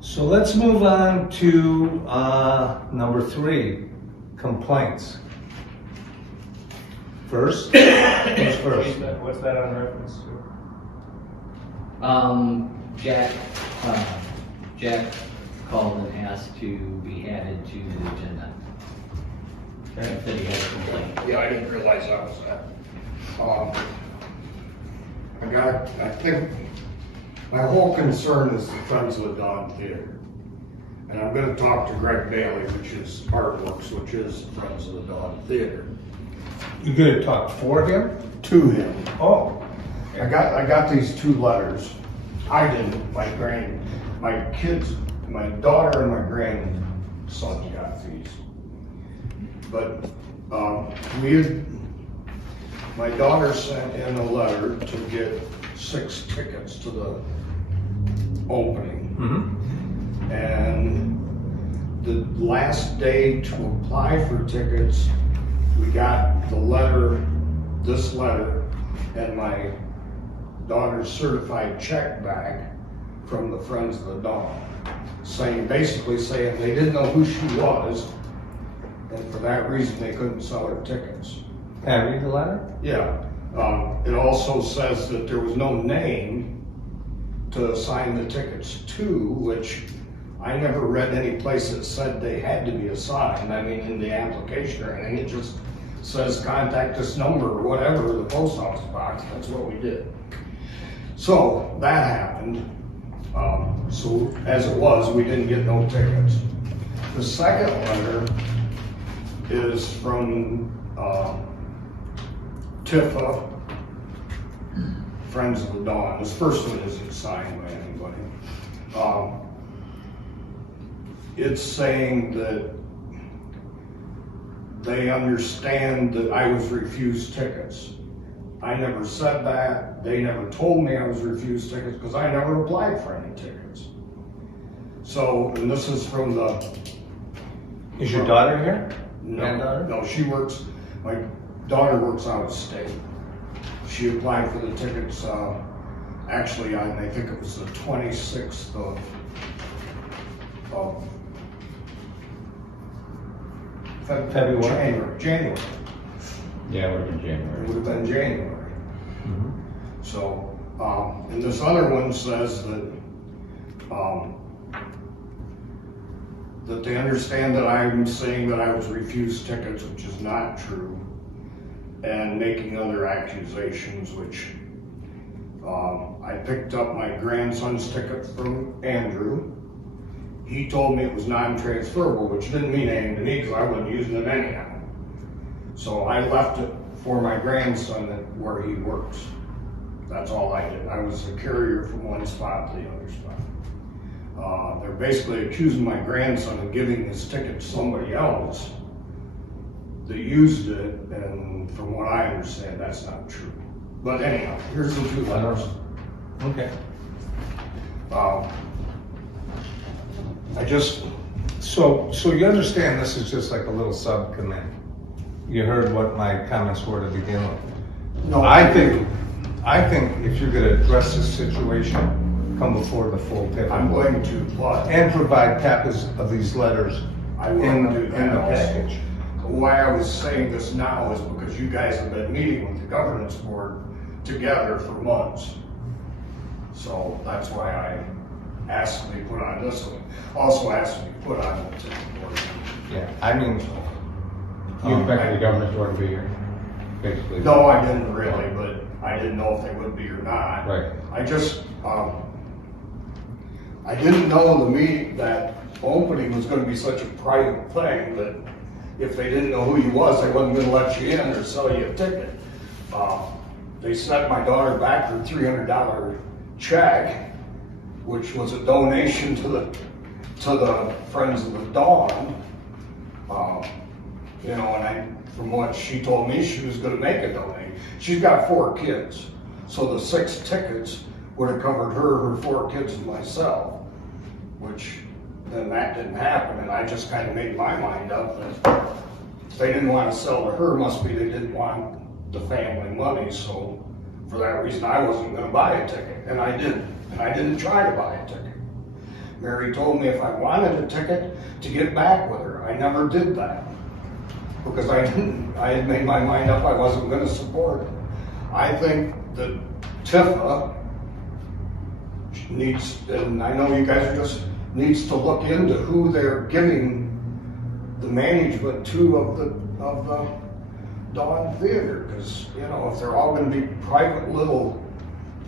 So let's move on to number 3, complaints. First, who's first? What's that on reference to? Jack called and asked to be added to the agenda. Okay. That he had a complaint. Yeah, I didn't realize that was that. I think my whole concern is the Friends of the Dawn Theater. And I'm gonna talk to Greg Bailey, which is Artworks, which is Friends of the Dawn Theater. You're gonna talk for him? To him. Oh. I got these 2 letters. I didn't, my kids, my daughter and my grandson got these. But my daughter sent in a letter to get 6 tickets to the opening. Mm-hmm. And the last day to apply for tickets, we got the letter, this letter, and my daughter's certified check back from the Friends of the Dawn, basically saying they didn't know who she was, and for that reason they couldn't sell her tickets. Can I read the letter? Yeah. It also says that there was no name to assign the tickets to, which I never read any place that said they had to be assigned. I mean, in the application or anything, it just says contact this number or whatever, the post office box. That's what we did. So that happened. So as it was, we didn't get no tickets. The second letter is from TIFA, Friends of the Dawn. This first one isn't signed by anybody. It's saying that they understand that I was refused tickets. I never said that. They never told me I was refused tickets because I never applied for any tickets. So, and this is from the... Is your daughter here? No, she works, my daughter works out of state. She applied for the tickets, actually, I think it was the 26th of February. January. Yeah, we're in It January. would have been January. Mm-hmm. So, and this other one says that that they understand that I'm saying that I was refused tickets, which is not true, and making other accusations, which I picked up my grandson's ticket from Andrew. He told me it was non-transferable, which didn't mean anything to me because I wasn't using it anyhow. So I left it for my grandson where he works. That's all I did. I was the carrier from one spot to the other spot. They're basically accusing my grandson of giving his ticket to somebody else that used it, and from what I understand, that's not true. But anyhow, here's the 2 letters. Okay. So you understand this is just like a little subcommittee. You heard what my comments were to begin with. No, I think if you're gonna address this situation, come before the full TIFA I'm board going to, but and provide copies of these letters I will in do the that also. package. Why I was saying this now is because you guys have been meeting with the governance board together for months. So that's why I asked to be put on this one. Also asked to be put on the TIFA board. Yeah, I mean, You expected the government board to be here, basically. No, I didn't really, but I didn't know if they would be or not. Right. I just, I didn't know the meeting, that opening was gonna be such a private thing that if they didn't know who you was, they wasn't gonna let you in or sell you a ticket. They sent my daughter back her $300 check, which was a donation to the Friends of the Dawn. You know, and from what she told me, she was gonna make a donation. She's got 4 kids, so the 6 tickets would have covered her 4 kids, and myself, which then that didn't happen, and I just kind of made my mind up that if they didn't want to sell to her, must be they didn't want the family money, so for that reason I wasn't gonna buy a ticket, and I didn't try to buy a ticket. Mary told me if I wanted a ticket to get back with her. I never did that. Because I had made my mind up I wasn't gonna support it. I think that TIFA needs, and I know you guys are just, needs to look into who they're giving the management to of the Dawn Theater, because, you know, if they're all gonna be private little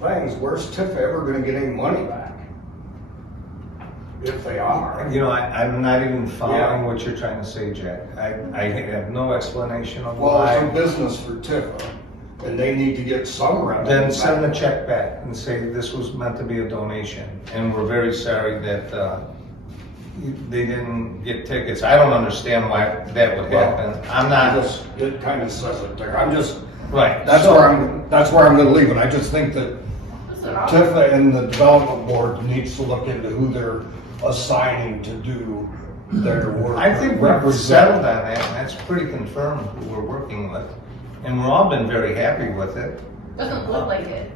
things, where's TIFA ever gonna get any money back? If they are. You know, I'm not even following Yeah. what you're trying to say, Jack. I have no explanation of Well, why. it's a business for TIFA, and they need to get some revenue. Then send the back. check back and say this was meant to be a donation, and we're very sorry that they didn't get tickets. I don't understand why that would happen. I'm not, It kind of says it there. I'm just, right. that's So- where I'm gonna leave it. I just think that TIFA and the development board needs to look into who they're assigning to do their work. I think we've settled on that, and that's pretty confirmed who we're working with. And we've all been very happy with it. Doesn't look like it.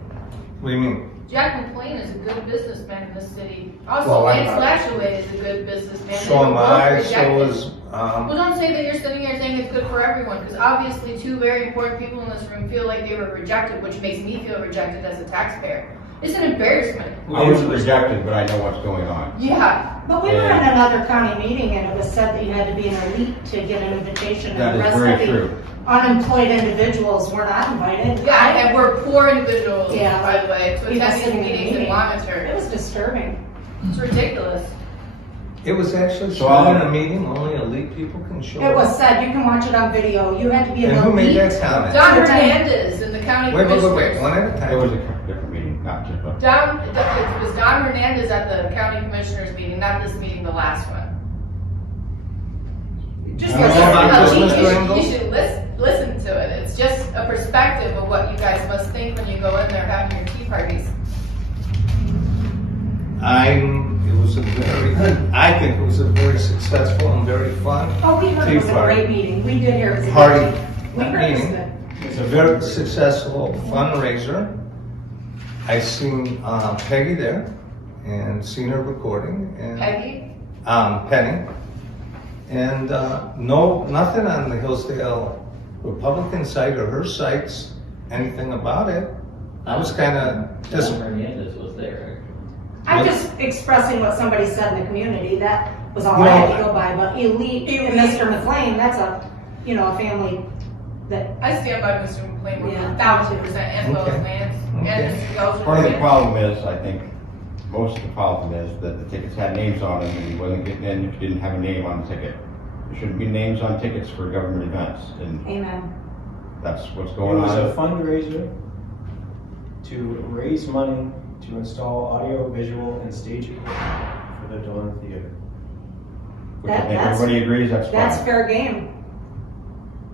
What do you mean? Jack McLain is a good businessman in this city. Also, Well, I'm Lance not. Lashaway is a good businessman. So They am were both I, so rejected. is, Well, don't say that you're sitting here saying it's good for everyone, because obviously two very important people in this room feel like they were rejected, which makes me feel rejected as a taxpayer. It's an embarrassment. I wasn't rejected, but I know what's going on. Yeah. But we were in another county meeting and it was said that you had to be an elite to get an invitation. That And the is rest very of the true. unemployed individuals were not invited. Yeah, and we're poor individuals, Yeah. by the way, to We attend were these sitting in the meetings in meeting. Wamister. It was disturbing. It's ridiculous. it was actually So said in I'll- a meeting, only elite people can show It was up. said, you can watch it on video, you had to be an And who made elite. that comment? Don Every time- Hernandez in the county Wait, commissioners. one at a time. It was a different meeting, not TIFA. It was Don Hernandez at the county commissioners meeting, not this meeting, the last one. Just You know listen, about you Christmas should- Pringles? you should listen to it. It's just a perspective of what you guys must think when you go in there having your tea parties. it was a very, I think it was a very successful and very fun. Oh, we heard it was a Tea party. great meeting. We did hear it was a Party. great meeting. We heard it was Meeting. good. It's a very successful fundraiser. I seen Peggy there and seen her recording and Peggy? Penny. And nothing on the Hillsdale Republican site or her sites, anything about it. I was kind of Don just, Hernandez was there. I'm just expressing what somebody said in the community. That was all No. I had to go by. But elite and Mr. McLean, that's a family that, I stand by Mr. McLean, we're Yeah. 1,000%, and well as Okay. Lance, Okay. and Mr. Goshen. Part of the problem is, I think, most of the problem is that the tickets had names on them and you wasn't getting in if you didn't have a name on the ticket. There shouldn't be names on tickets for government events, and amen. that's what's It going was a on. fundraiser to raise money to install audio, visual, and stage equipment for the Dawn Theater. Which I think That's- everybody agrees that's That's fine. fair game.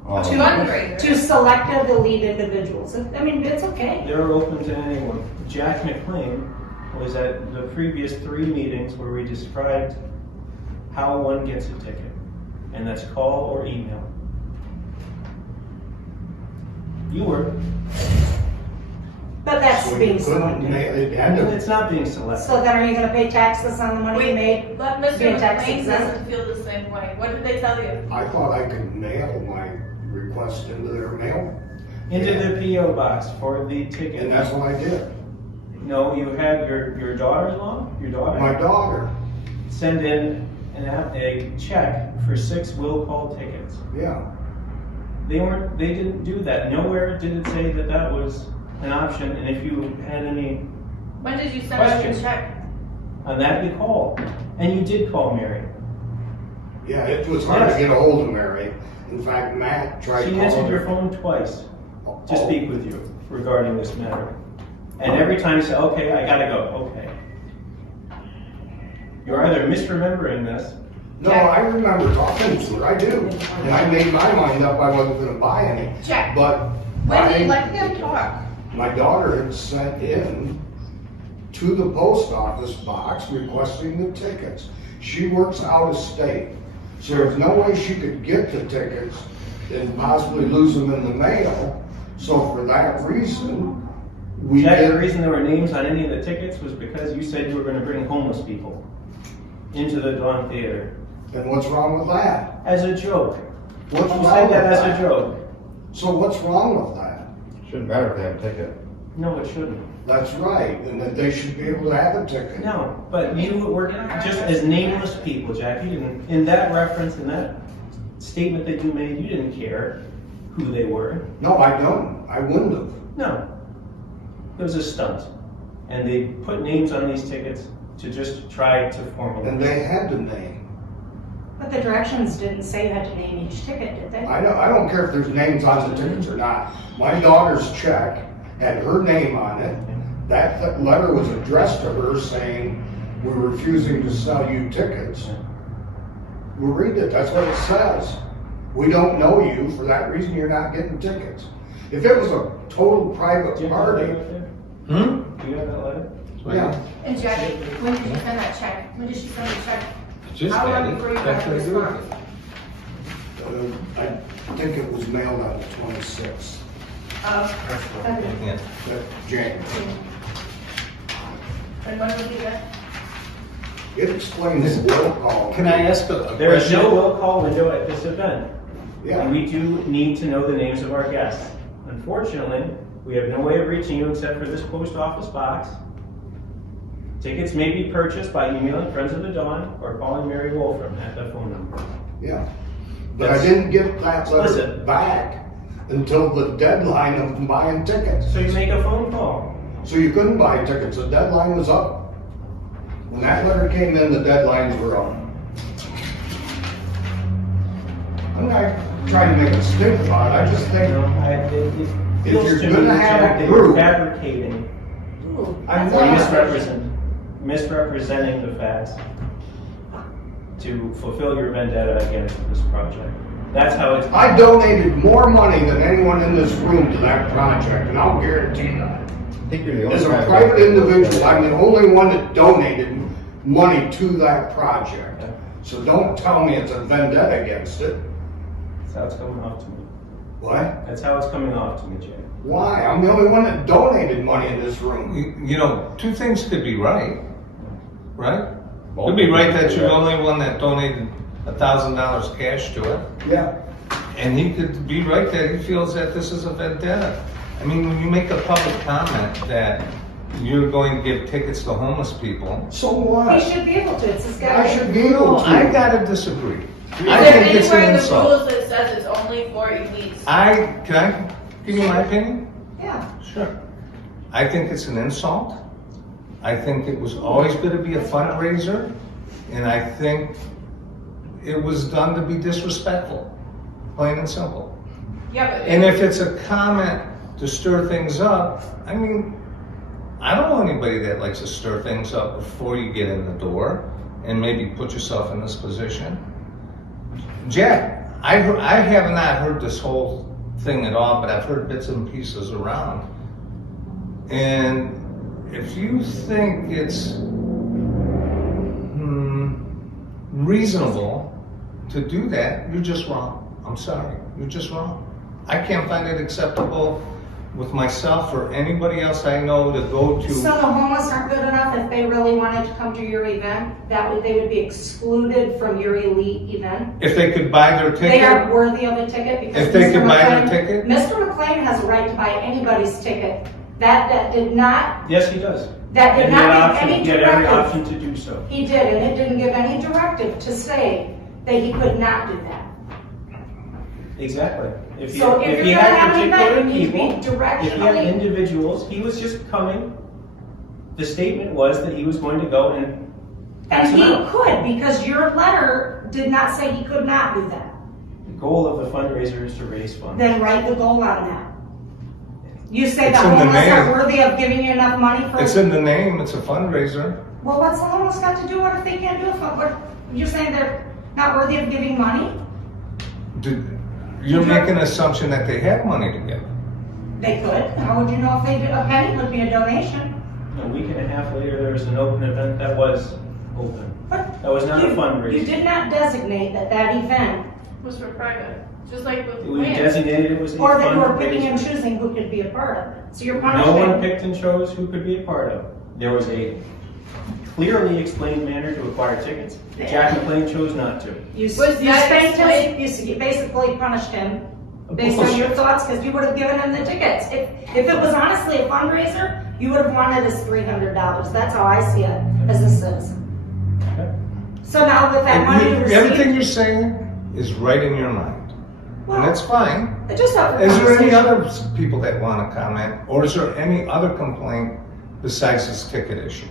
Um, Fundraiser. To selective elite individuals. I mean, it's okay. They're open to anyone. Jack McLain was at the previous 3 meetings where we described how one gets a ticket, and that's call or email. You were. But that's So being you couldn't selective. nail it, had to- It's not being selected. So then are you gonna pay taxes on the money you Wait, made? But Mr. Being tax McLean exempt? doesn't feel the same way. What did they tell you? I thought I could mail my request into their mail, Into the PO box for the ticket. and that's what I did. No, you had your daughter-in-law, your daughter. My daughter, Send in a check for 6 will call tickets. yeah. They didn't do that. Nowhere did it say that that was an option, and if you had any When did you send out your Question. check? on that, you called. And you did call Mary. Yeah, it was hard to Yes. get a hold of Mary. In fact, Matt tried She calling answered your her. phone twice to Oh. speak with you regarding this matter. And every time you said, okay, I gotta go, okay. You're either misremembering this. No, I remember talking to her, I do. And I made my mind up I wasn't gonna buy any. Check. But When did you I- let him talk? my daughter had sent in to the post office box requesting the tickets. She works out of state, so there's no way she could get the tickets and possibly lose them in the mail. So for that reason, we Jack, the did. reason there were names on any of the tickets was because you said you were gonna bring homeless people. into the Dawn Theater Then what's wrong with that? as a joke. What's You wrong said with that as that? a joke. So what's wrong with that? Shouldn't matter if they have a ticket. No, it shouldn't. That's right, and that they should be able to have a ticket. No, but you were just as nameless people, Jack. You didn't, in that reference, in that statement that you made, you didn't care who they were. No, I don't. I wouldn't have. No. It was a stunt. And they put names on these tickets to just try to formalize. And they had to name. But the directions didn't say you had to name each ticket, did they? I don't care if there's names on the tickets or not. My daughter's check had her name on it. That letter was addressed to her saying, we're refusing to sell you tickets. We'll read it, that's what it says. We don't know you, for that reason you're not getting tickets. If it was a total private Do you have that party, right there? Hmm? Do you have that letter? yeah. And Jackie, when did you send that check? When did she send the check? Just How had long it. before you got That's the what I do. response? I think it was mailed on the 26th Yeah. of January. And when was the event? It explains the roll call. Can I ask a There is question? no roll call window at this event. Yeah. And we do need to know the names of our guests. Unfortunately, we have no way of reaching you except for this post office box. Tickets may be purchased by emailing Friends of the Dawn or calling Mary Wolfram at the phone number. Yeah. But I didn't get that letter Listen. back until the deadline of buying tickets. So you make a phone call. So you couldn't buy tickets, the deadline was up. When that letter came in, the deadlines were up. I'm not trying to make a stink about it, I just You think, know, it If feels you're to me, gonna have Jack, a that you're group- fabricating Ooh, I'm that's or not. a lot. misrepresenting the facts to fulfill your vendetta against this project. That's how it's. I donated more money than anyone in this room to that project, and I'll guarantee that. I think you're the only As a guy- private individual, I'm the only one that donated money to that project. So don't tell me it's a vendetta against it. That's how it's coming off to me. What? That's how it's coming off to me, Jay. Why? I'm the only one that donated money in this room. You know, two things could be right, right? Could be right that you're the only one that donated $1,000 cash to it. Yeah. And he could be right that he feels that this is a vendetta. I mean, when you make a public comment that you're going to give tickets to homeless people, So He what? should be able to, it's his I guy. should be able to. I gotta disagree. Is I there think it's anywhere an in the insult. rules that says it's only for elites? Can I give you my opinion? Yeah. Sure. I think it's an insult. I think it was always gonna be a fundraiser, and I think it was done to be disrespectful, plain and simple. Yeah, but. And if it's a comment to stir things up, I mean, I don't know anybody that likes to stir things up before you get in the door and maybe put yourself in this position. Jack, I have not heard this whole thing at all, but I've heard bits and pieces around. And if you think it's reasonable to do that, you're just wrong. I'm sorry, you're just wrong. I can't find it acceptable with myself or anybody else I know to go So to. the homeless aren't good enough if they really wanted to come to your event, they would be excluded from your elite event? If they could buy their They aren't ticket, worthy of a ticket because If they Mr. could buy their McLain- ticket? Mr. McLain has a right to buy anybody's ticket. That did not, Yes, he does. that did And he had not option- give any he had every directive. option to do so. He did, and it didn't give any directive to say that he could not do that. Exactly. If So if he you're had gonna have an event, particular you need to be people, if he had directionally. individuals, he was just coming. The statement was that he was going to go and pass And them he out. could, because your letter did not say he could not do that. The goal of the fundraiser is to raise funds. Then write the goal on that. You say It's the in the homeless name. aren't worthy of giving you enough money for. It's in the name, it's a fundraiser. Well, what's the homeless got to do with it if they can't do a fund? What, you're saying they're not worthy of giving money? You're making an assumption that they have money to give. They could. How would you know if they did? A penny would be a donation. A week and a half later, there was an open event that was open. But That was not a you fundraiser. did not designate that event, Was for private, just like with We plans. designated it was a or that you were picking and fundraiser. choosing who could be a part of it. So you're No one punishing. picked and chose who could be a part of. There was a clearly explained manner to acquire tickets. Jack McLain chose not to. You Was that spanked explained? him, you basically punished him based on your thoughts, because you would have given him the tickets. If it was honestly a fundraiser, you would have wanted his $300. That's how I see it as a citizen. So now with that money you Everything received, you're saying is right in your mind. And that's fine. I just have a Is there any conversation. other people that want to comment? Or is there any other complaint besides this ticket issue?